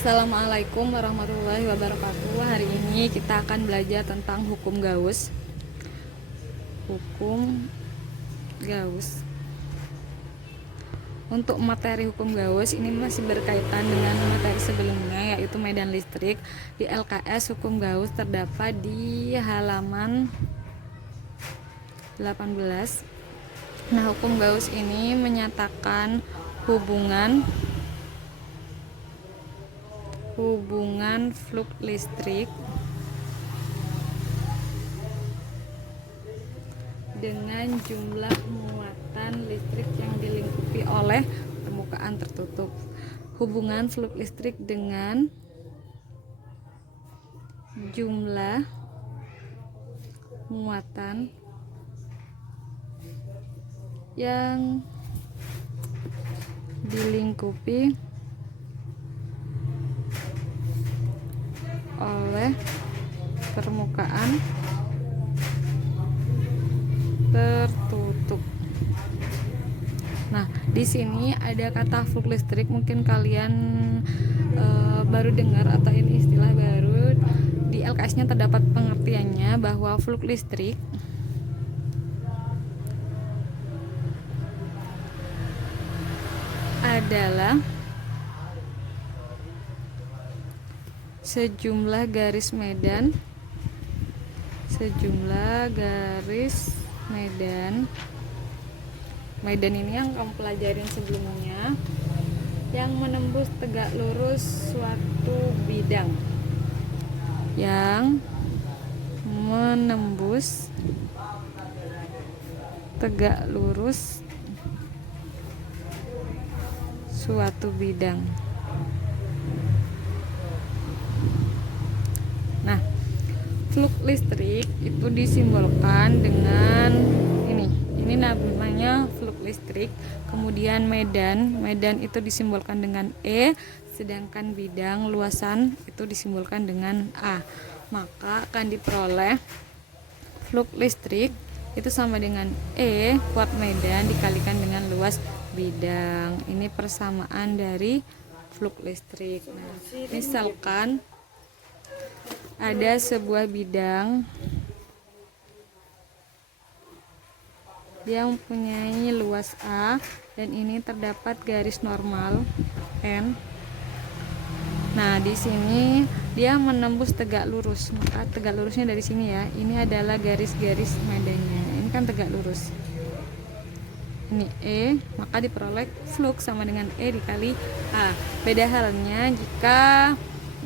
Assalamualaikum warahmatullahi wabarakatuh. Hari ini kita akan belajar tentang hukum Gauss. Hukum Gauss. Untuk materi hukum Gauss ini masih berkaitan dengan materi sebelumnya, yaitu medan listrik. Di LKS hukum Gauss terdapat di halaman 18. Nah, hukum Gauss ini menyatakan hubungan flux listrik dengan jumlah muatan listrik yang dilingkupi oleh permukaan tertutup. Hubungan flux listrik dengan jumlah muatan yang dilingkupi oleh permukaan tertutup. Nah, di sini ada kata flux listrik, mungkin kalian baru dengar atau ini istilah baru. Di LKS-nya terdapat pengertiannya bahwa flux listrik adalah sejumlah garis medan ini yang kamu pelajarin sebelumnya, yang menembus tegak lurus suatu bidang, Nah, flux listrik itu disimbolkan dengan ini namanya flux listrik. Kemudian medan itu disimbolkan dengan E, sedangkan bidang luasan itu disimbolkan dengan A. Maka akan diperoleh flux listrik itu sama dengan E kuat medan dikalikan dengan luas bidang. Ini persamaan dari flux listrik. Nah, misalkan ada sebuah bidang yang mempunyai luas A dan ini terdapat garis normal N. Nah, di sini dia menembus tegak lurus, maka tegak lurusnya dari sini ya. Ini adalah garis-garis medannya. Ini kan tegak lurus. Ini E, maka diperoleh flux sama dengan E dikali A. Beda halnya jika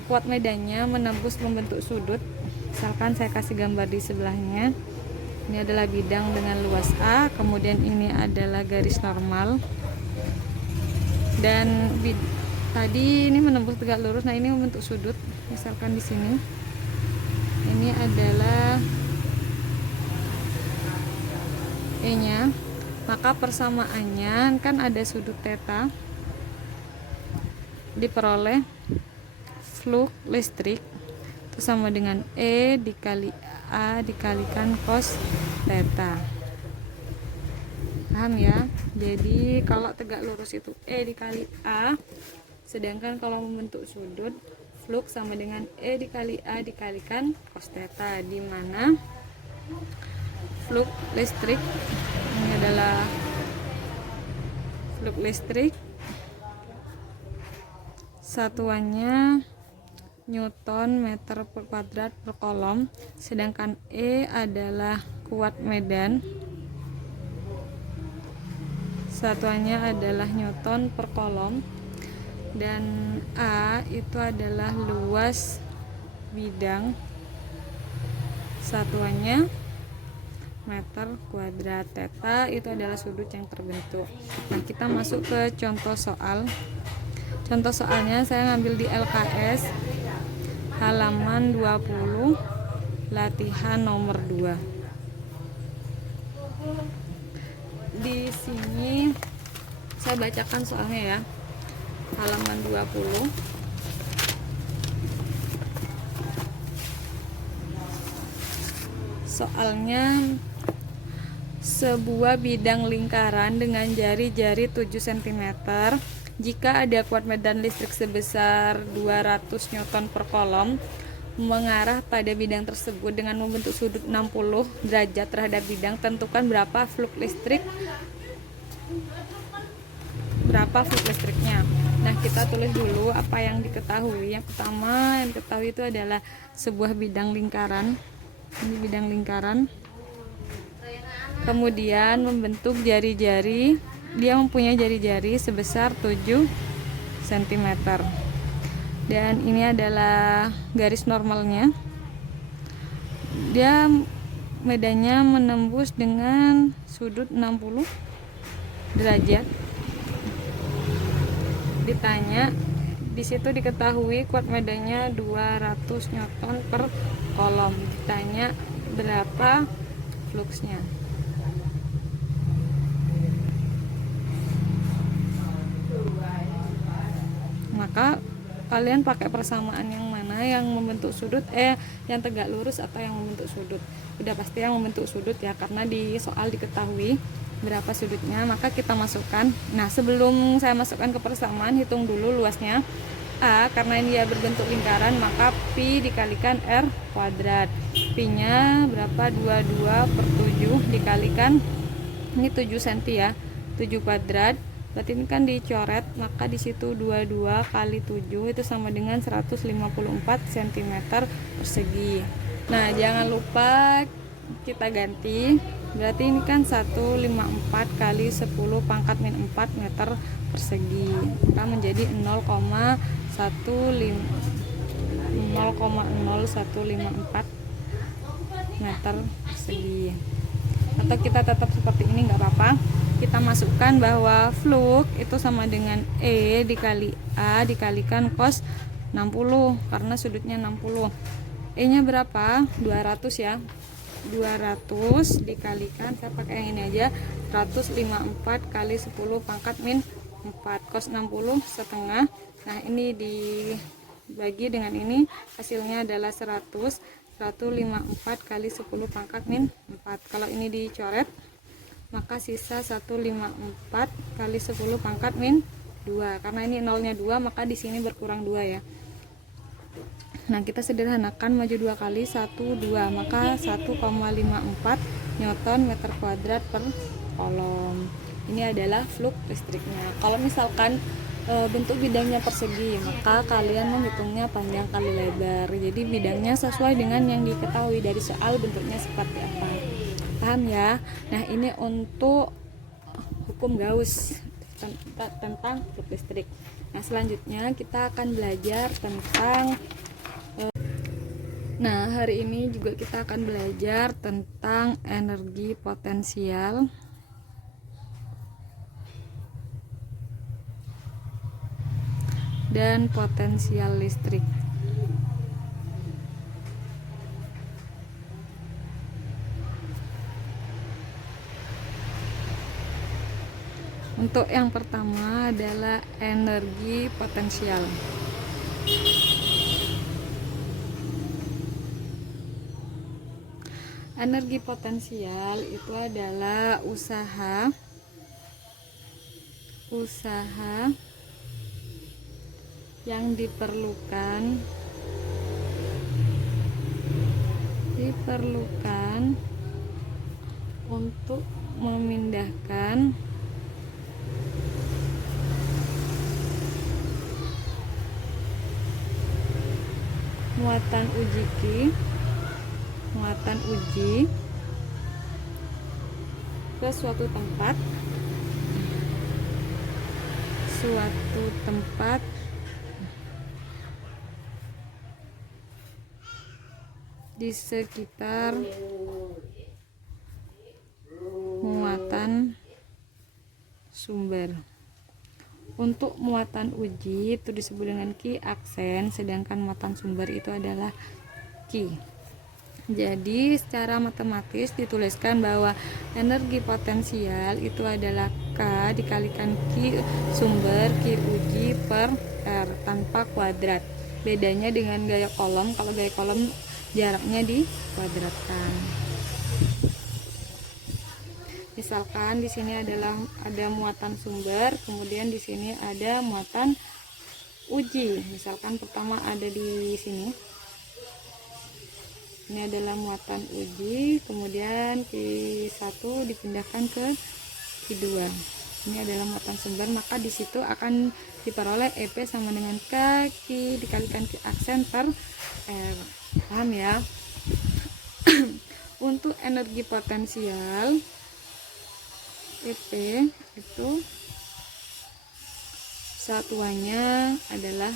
kuat medannya menembus membentuk sudut. Misalkan saya kasih gambar di sebelahnya. Ini adalah bidang dengan luas A, kemudian ini adalah garis normal. Dan tadi ini menembus tegak lurus. Nah, ini membentuk sudut. Misalkan di sini. Ini adalah E-nya. Maka persamaannya kan ada sudut theta. Diperoleh flux listrik itu sama dengan E dikali A dikalikan cos theta. Paham ya? Jadi kalau tegak lurus itu E dikali A, sedangkan kalau membentuk sudut flux sama dengan E dikali A dikalikan cos theta, di mana flux listrik ini adalah flux listrik satuannya Newton meter per kuadrat per kolom, sedangkan E adalah kuat medan, satuannya adalah Newton per kolom, dan A itu adalah luas bidang, satuannya meter kuadrat. Theta itu adalah sudut yang terbentuk. Nah, kita masuk ke contoh soal. Contoh soalnya saya ngambil di LKS halaman 20, latihan nomor 2. Di sini saya bacakan soalnya ya. Halaman 20. Soalnya sebuah bidang lingkaran dengan jari-jari 7 cm jika ada kuat medan listrik sebesar 200 Newton per kolom mengarah pada bidang tersebut dengan membentuk sudut 60 derajat terhadap bidang, tentukan berapa flux listriknya. Nah, kita tulis dulu apa yang diketahui. Yang pertama yang diketahui itu adalah sebuah bidang lingkaran. Ini bidang lingkaran. Kemudian membentuk jari-jari. Dia mempunyai jari-jari sebesar 7 cm. Dan ini adalah garis normalnya. Dia medannya menembus dengan sudut 60 derajat. Ditanya, di situ diketahui kuat medannya 200 Newton per kolom. Ditanya berapa fluxnya. Maka kalian pakai persamaan yang mana, yang membentuk sudut, yang tegak lurus atau yang membentuk sudut. Udah pasti yang membentuk sudut ya, karena di soal diketahui berapa sudutnya. Maka kita masukkan. Nah, sebelum saya masukkan ke persamaan, hitung dulu luasnya. A, karena ini dia berbentuk lingkaran, maka pi dikalikan r kuadrat. Pi nya berapa? 22 per 7 dikalikan, ini 7 cm ya, 7 kuadrat. Berarti ini kan dicoret, maka di situ 22 kali 7 itu sama dengan 154 cm persegi. Nah, jangan lupa kita ganti. Berarti ini kan 154 kali 10 pangkat min 4 meter persegi. Maka menjadi 0,0154 meter persegi. Atau kita tetap seperti ini nggak apa-apa. Kita masukkan bahwa flux itu sama dengan E dikali A dikalikan cos 60 karena sudutnya 60. E nya berapa? 200 ya. 200 dikalikan, saya pakai yang ini aja, 154 kali 10 pangkat min 4 cos 60 setengah. Nah, ini dibagi dengan ini, hasilnya adalah 154 kali 10 pangkat min 4. Kalau ini dicoret, maka sisa 154 kali 10 pangkat min 2. Karena ini nolnya 2, maka di sini berkurang 2 ya. Nah, kita sederhanakan, maju 2 kali 1 2, maka 1,54 Newton meter kuadrat per kolom. Ini adalah flux listriknya. Kalau misalkan bentuk bidangnya persegi, maka kalian menghitungnya panjang kali lebar. Jadi bidangnya sesuai dengan yang diketahui dari soal bentuknya seperti apa. Paham ya? Nah, ini untuk hukum Gauss tentang flux listrik. Nah, selanjutnya kita akan belajar tentang hari ini juga kita akan belajar tentang energi potensial dan potensial listrik. Untuk yang pertama adalah energi potensial. Energi potensial itu adalah usaha yang diperlukan untuk memindahkan muatan uji ke suatu tempat di sekitar muatan sumber. Untuk muatan uji itu disebut dengan Q aksen, sedangkan muatan sumber itu adalah Q. Jadi secara matematis dituliskan bahwa energi potensial itu adalah K dikalikan Q sumber Q uji per R tanpa kuadrat. Bedanya dengan gaya kolom, kalau gaya kolom jaraknya dikuadratkan. Misalkan di sini ada muatan sumber, kemudian di sini ada muatan uji. Misalkan pertama ada di sini. Ini adalah muatan uji, kemudian Q1 dipindahkan ke Q2. Ini adalah muatan sumber, maka di situ akan diperoleh EP sama dengan K Q dikalikan Q aksen per R. Paham ya? Untuk energi potensial EP itu satuannya adalah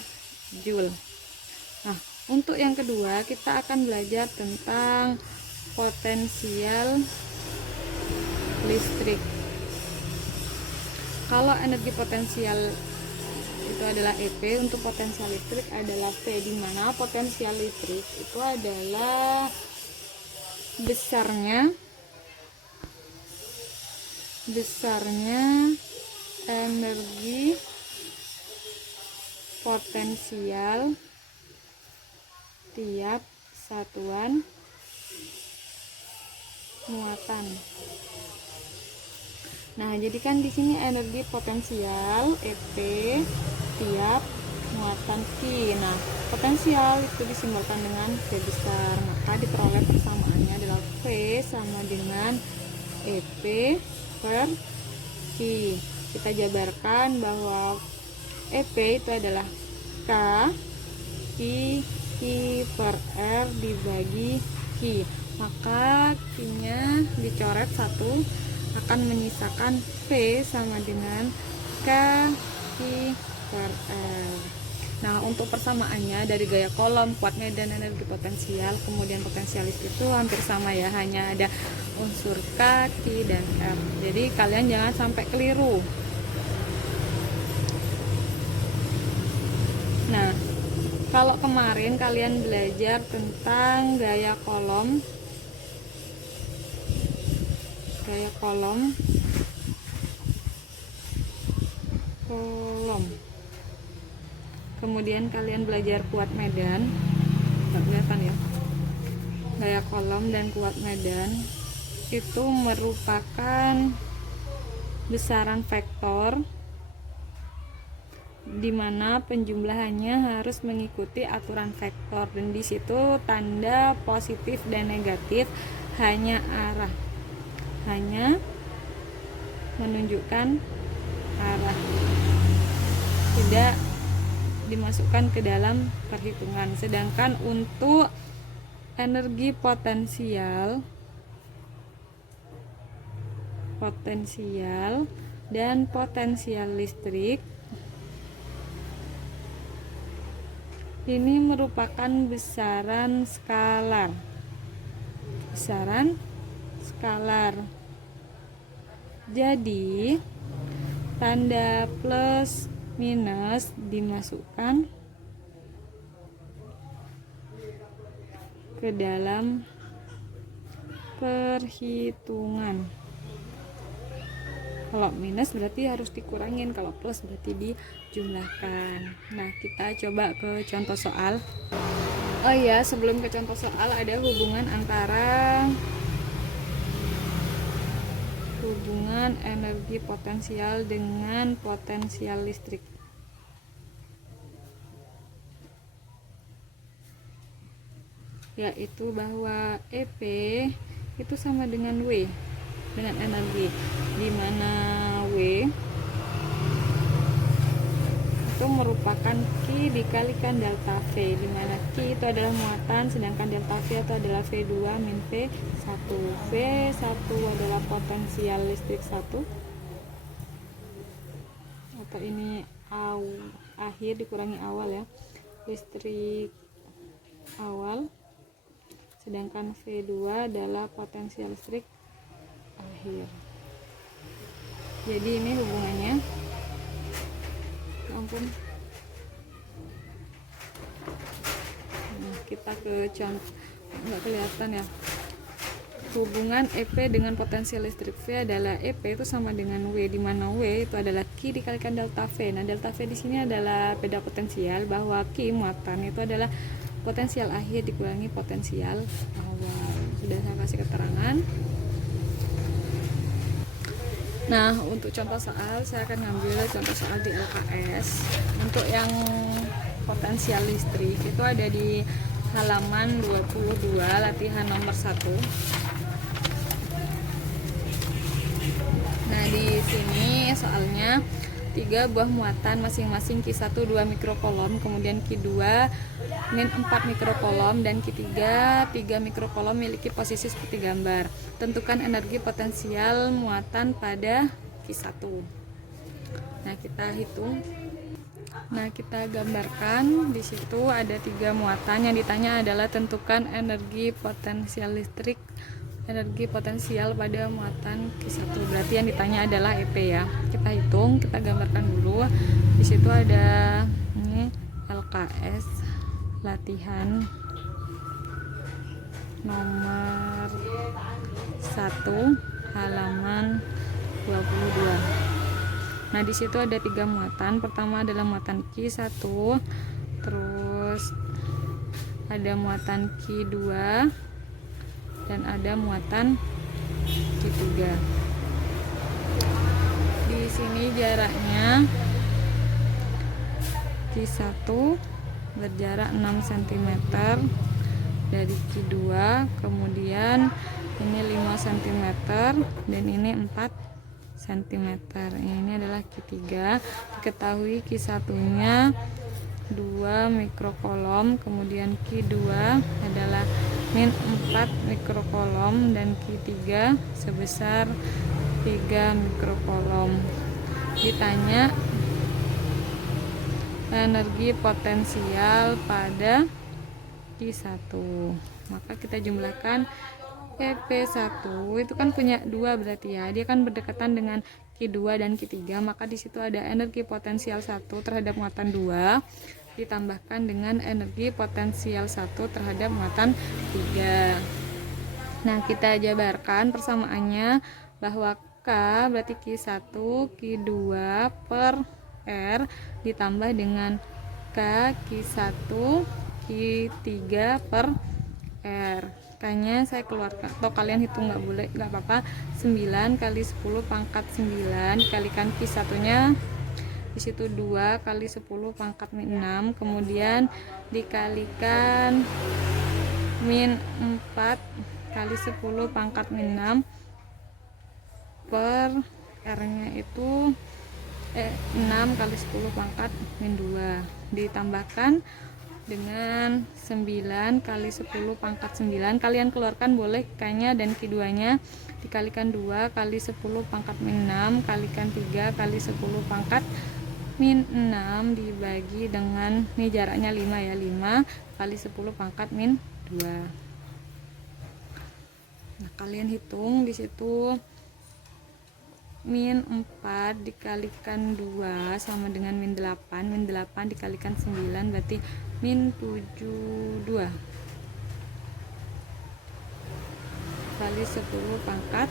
Joule. Nah, untuk yang kedua kita akan belajar tentang potensial listrik. Kalau energi potensial itu adalah EP, untuk potensial listrik adalah V, di mana potensial listrik itu adalah besarnya energi potensial tiap satuan muatan. Nah, jadi kan di sini energi potensial EP tiap muatan Q. Nah, potensial itu disimbolkan dengan V besar, maka diperoleh persamaannya adalah V sama dengan EP per Q. Kita jabarkan bahwa EP itu adalah K Q per R dibagi Q. Maka Q-nya dicoret 1, akan menyisakan V sama dengan K Q per R. Nah, untuk persamaannya dari gaya kolom, kuat medan, energi potensial, kemudian potensialis itu hampir sama ya, hanya ada unsur K, Q, dan R. Jadi kalian jangan sampai keliru. Nah, kalau kemarin kalian belajar tentang gaya kolom, kemudian kalian belajar kuat medan, nggak kelihatan ya, gaya kolom dan kuat medan itu merupakan besaran vektor di mana penjumlahannya harus mengikuti aturan vektor, dan di situ tanda positif dan negatif hanya menunjukkan arah, tidak dimasukkan ke dalam perhitungan. Sedangkan untuk energi potensial dan potensial listrik ini merupakan besaran skalar. Jadi tanda plus minus dimasukkan ke dalam perhitungan. Kalau minus berarti harus dikurangin, kalau plus berarti dijumlahkan. Nah, kita coba ke contoh soal. Oh iya, sebelum ke contoh soal ada hubungan antara energi potensial dengan potensial listrik. Yaitu bahwa EP itu sama dengan W, dengan energi, di mana W itu merupakan Q dikalikan delta V, di mana Q itu adalah muatan, sedangkan delta V itu adalah V2 min V1. V1 adalah potensial listrik 1, atau ini akhir dikurangi awal ya, listrik awal, sedangkan V2 adalah potensial listrik akhir. Jadi ini hubungannya, ampun. Nah, kita ke contoh, nggak kelihatan ya. Hubungan EP dengan potensial listrik V adalah EP itu sama dengan W, di mana W itu adalah Q dikalikan delta V. Nah, delta V di sini adalah beda potensial, bahwa Q muatan itu adalah potensial akhir dikurangi potensial awal. Sudah saya kasih keterangan. Nah, untuk contoh soal saya akan ngambil contoh soal di LKS. Untuk yang potensial listrik itu ada di halaman 22 latihan nomor 1. Nah, di sini soalnya 3 buah muatan masing-masing Q1 2 mikrokolom, kemudian Q2 min 4 mikrokolom, dan Q3 3 mikrokolom miliki posisi seperti gambar. Tentukan energi potensial muatan pada Q1. Nah, kita hitung. Nah, kita gambarkan. Di situ ada 3 muatan. Yang ditanya adalah tentukan energi potensial listrik, energi potensial pada muatan Q1. Berarti yang ditanya adalah EP ya. Kita hitung, kita gambarkan dulu. Di situ ada ini LKS latihan nomor 1 halaman 22. Nah, di situ ada 3 muatan. Pertama adalah muatan Q1, terus ada muatan Q2, dan ada muatan Q3. Di sini jaraknya Q1 berjarak 6 cm dari Q2, kemudian ini 5 cm dan ini 4 cm. Ini adalah Q3. Diketahui Q1 nya 2 mikrokolom, kemudian Q2 adalah min 4 mikrokolom, dan Q3 sebesar 3 mikrokolom. Ditanya energi potensial pada Q1, maka kita jumlahkan. EP1 itu kan punya 2, berarti ya dia kan berdekatan dengan Q2 dan Q3, maka di situ ada energi potensial 1 terhadap muatan 2 ditambahkan dengan energi potensial 1 terhadap muatan 3. Nah, kita jabarkan persamaannya bahwa K berarti Q1 Q2 per R ditambah dengan K Q1 Q3 per R. K-nya saya keluarkan, atau kalian hitung nggak boleh, nggak apa-apa. 9 kali 10 pangkat 9 dikalikan Q1 nya di situ 2 kali 10 pangkat min 6, kemudian dikalikan min 4 kali 10 pangkat min 6 per R nya itu 6 kali 10 pangkat min 2 ditambahkan dengan 9 kali 10 pangkat 9. Kalian keluarkan boleh K-nya dan Q2 nya, dikalikan 2 kali 10 pangkat min 6 kalikan 3 kali 10 pangkat min 6 dibagi dengan, ini jaraknya 5 ya, 5 kali 10 pangkat min 2. Nah, kalian hitung di situ min 4 dikalikan 2 sama dengan min 8. Min 8 dikalikan 9 berarti min 72 kali 10 pangkat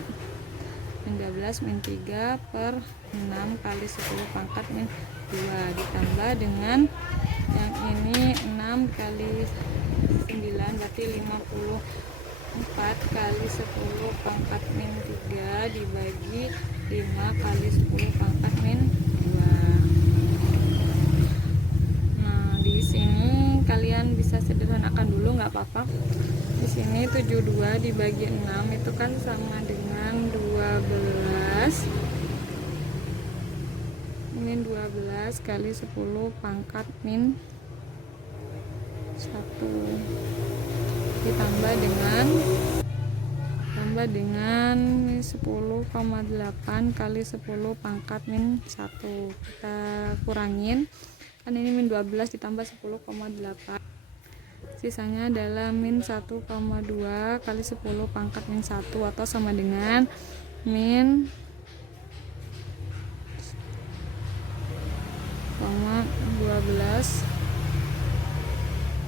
min 12 min 3 per 6 kali 10 pangkat min 2 ditambah dengan yang ini 6 kali 9 berarti 54 kali 10 pangkat min 3 dibagi 5 kali 10 pangkat min 2. Nah, di sini kalian bisa sederhanakan dulu, nggak apa-apa. Di sini 72 dibagi 6 itu kan sama dengan 12 min 12 kali 10 pangkat min 1 ditambah dengan 10,8 kali 10 pangkat min 1. Kita kurangin, kan ini min 12 ditambah 10,8, sisanya adalah min 1,2 kali 10 pangkat min 1 atau sama dengan min 12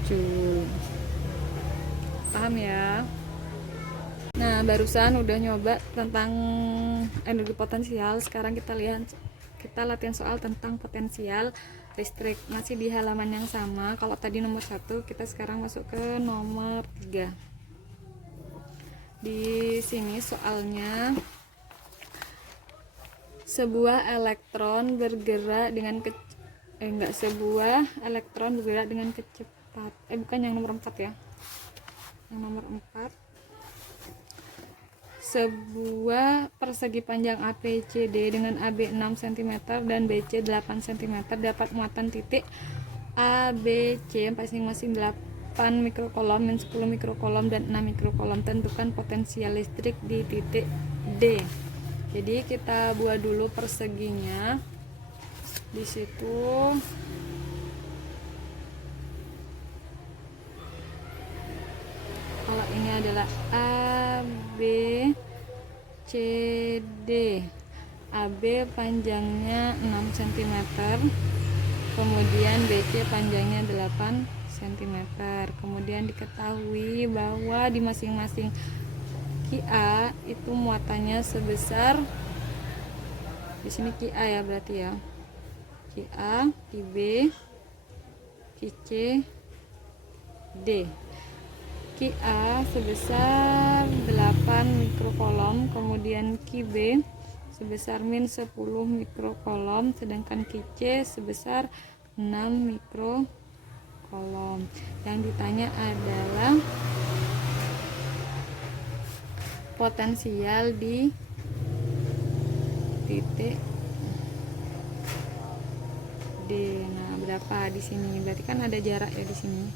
Joule. Paham ya? Nah, barusan udah nyoba tentang energi potensial. Sekarang kita latihan soal tentang potensial listrik, masih di halaman yang sama. Kalau tadi nomor 1, kita sekarang masuk ke nomor 3. Di sini soalnya Sebuah elektron bergerak dengan sebuah elektron bergerak dengan kecepatan. Bukan yang nomor 4 ya. Yang nomor 4. Sebuah persegi panjang ABCD dengan AB 6 cm dan BC 8 cm dapat muatan titik ABC masing-masing 8 mikrokolom, 10 mikrokolom dan 6 mikrokolom. Tentukan potensial listrik di titik D. Jadi kita buat dulu perseginya. Di situ kalau ini adalah A, B, C, D. AB panjangnya 6 cm, kemudian BC panjangnya 8 cm. Kemudian diketahui bahwa di masing-masing QA itu muatannya sebesar, di sini QA ya berarti ya, QA, QB, QC, D. QA sebesar 8 mikrokolom, kemudian QB sebesar min 10 mikrokolom, sedangkan QC sebesar 6 mikrokolom. Yang ditanya adalah potensial di titik D. Nah, berapa di sini? Berarti kan ada jarak ya di sini.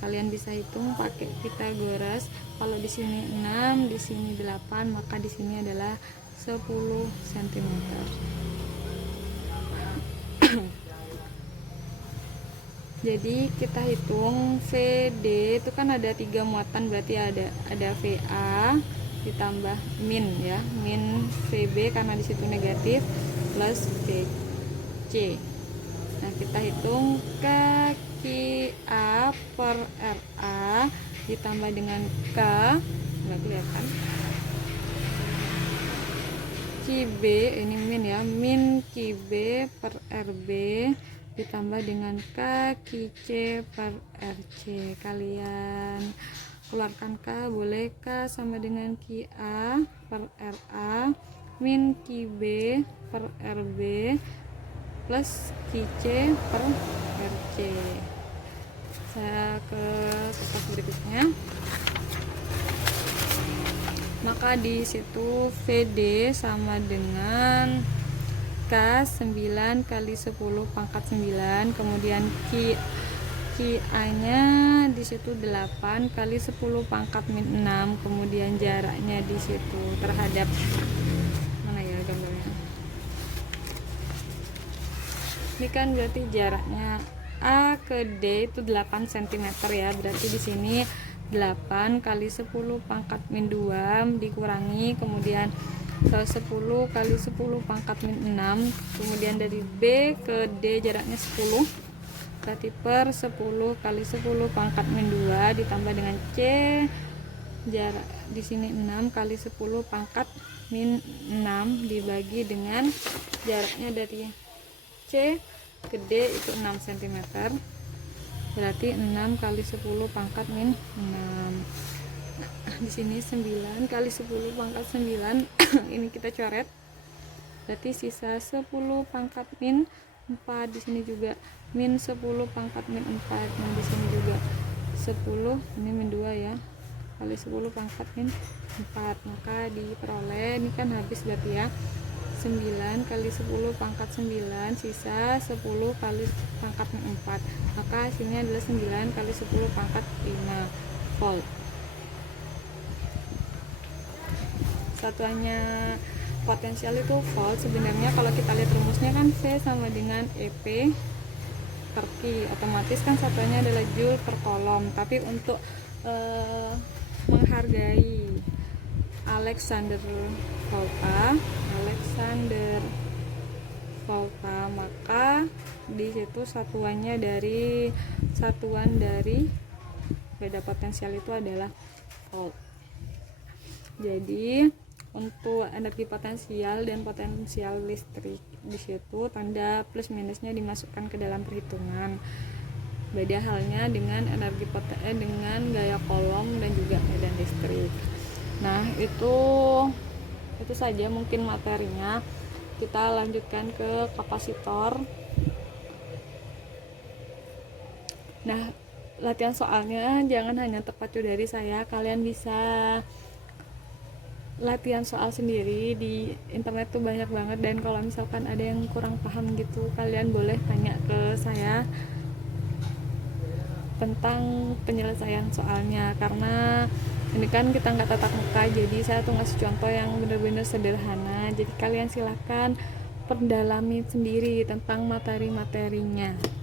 Kalian bisa hitung pakai Pythagoras. Kalau di sini 6, di sini 8, maka di sini adalah 10 cm. Jadi kita hitung VD itu kan ada 3 muatan, berarti ada VA ditambah min ya, min VB karena di situ negatif plus VC. Nah, kita hitung ke QA per RA ditambah dengan K, nggak kelihatan, QB ini min ya, min QB per RB ditambah dengan K QC per RC. Kalian keluarkan K, boleh K sama dengan QA per RA min QB per RB plus QC per RC. Saya ke kertas berikutnya. Maka di situ VD sama dengan K 9 kali 10 pangkat 9, kemudian QA nya di situ 8 kali 10 pangkat min 6, kemudian jaraknya di situ terhadap mana ya gambarnya. Ini kan berarti jaraknya A ke D itu 8 cm ya. Berarti di sini 8 kali 10 pangkat min 2 dikurangi, kemudian ke 10 kali 10 pangkat min 6, kemudian dari B ke D jaraknya 10, berarti per 10 kali 10 pangkat min 2 ditambah dengan C, jarak di sini 6 kali 10 pangkat min 6 dibagi dengan jaraknya dari C ke D itu 6 cm, berarti 6 kali 10 pangkat min 6. Nah, di sini 9 kali 10 pangkat 9 ini kita coret, berarti sisa 10 pangkat min 4, di sini juga min 10 pangkat min 4. Nah, di sini juga 10, ini min 2 ya, kali 10 pangkat min 4, maka diperoleh ini kan habis berarti ya 9 kali 10 pangkat 9 sisa 10 kali pangkat min 4, maka hasilnya adalah 9 kali 10 pangkat 5 volt. Satuannya potensial itu volt. Sebenarnya kalau kita lihat rumusnya kan V sama dengan EP per Q, otomatis kan satuannya adalah joule per kolom. Tapi untuk menghargai Alexander Volta, maka di situ satuan dari beda potensial itu adalah volt. Jadi untuk energi potensial dan potensial listrik di situ tanda plus minusnya dimasukkan ke dalam perhitungan. Beda halnya dengan dengan gaya kolom dan juga medan listrik. Nah, itu saja mungkin materinya. kita lanjutkan ke kapasitor. Nah, latihan soalnya jangan hanya terpacu dari saya, kalian bisa latihan soal sendiri di internet tuh banyak banget. Dan kalau misalkan ada yang kurang paham gitu, kalian boleh tanya ke saya tentang penyelesaian soalnya, karena ini kan kita nggak tatap muka, jadi saya tuh ngasih contoh yang bener-bener sederhana. Jadi kalian silahkan perdalami sendiri tentang materi-materinya.